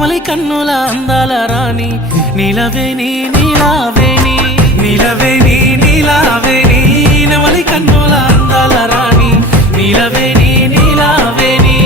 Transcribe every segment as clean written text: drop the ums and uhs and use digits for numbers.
నెమలి కన్నుల అందాల రాణి నీలవేణి నీలావేణి నీలవేణి నీలావేణి నెమలి కన్నుల అందాల రాణి నీలవేణి నీలావేణి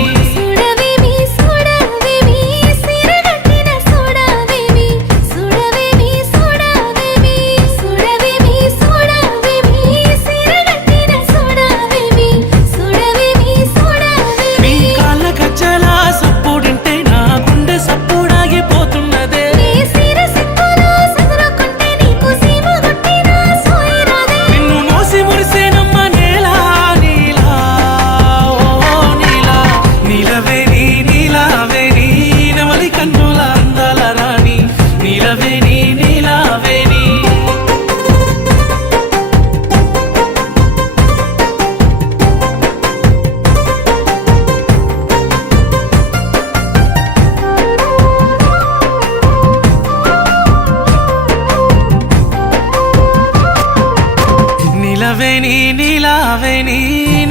నీలవేణి నీలావేణి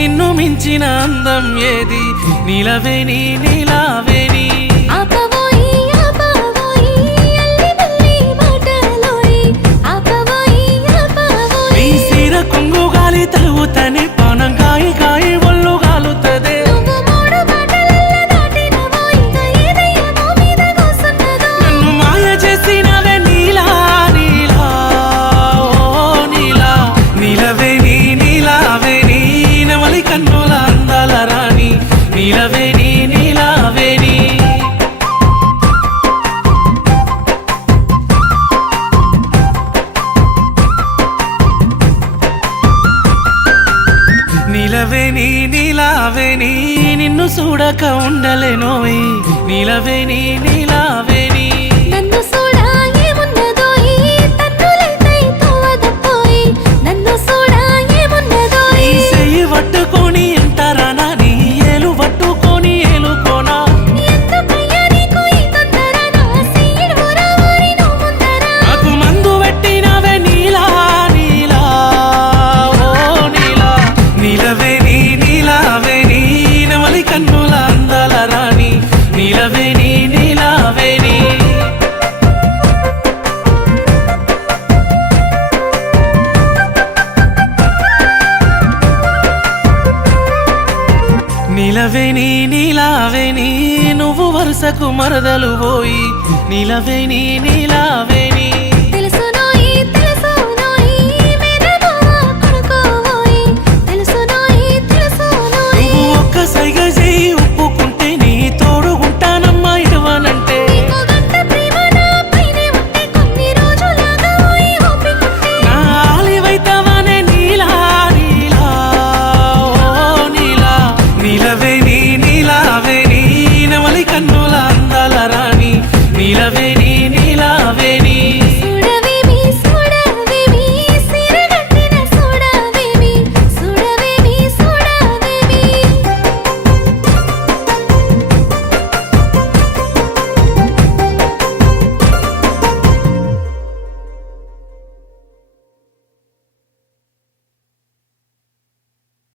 నిన్ను మించిన అందం ఏది నీలవేణి నీలావేణి నీ సీర కొంగు గాలి తలుగుతనే పానం కాయి కాయి ఒళ్ళు గాలుతదే నన్ను మాయ చేసినవే నీలా నీలా ఓ నీలా నీలవేణి నీలావేణి నెమలి కన్నుల అందాల రాణి నీలవేణి నీలావేణి నీలవేణి నీలావేణి నిన్ను చూడక ఉండలేనోయ్ నీలవేణి నీలావేణి నీ చెయ్యి పట్టుకొని ఎంతరానా నీ ఏలు పట్టుకొని ఏలుకోనా నాకు మందు పెట్టినవే నీలా నీలా ఓ నీలా నీలవేణి నీలావేణి నెమలి కన్నుల అందాల రాణి నీలవేణి నీలావేణి నీలవేణి నీలావేణి నువ్వు వరుసకు మరదలు పోయి నీలవేణి నీలావేణి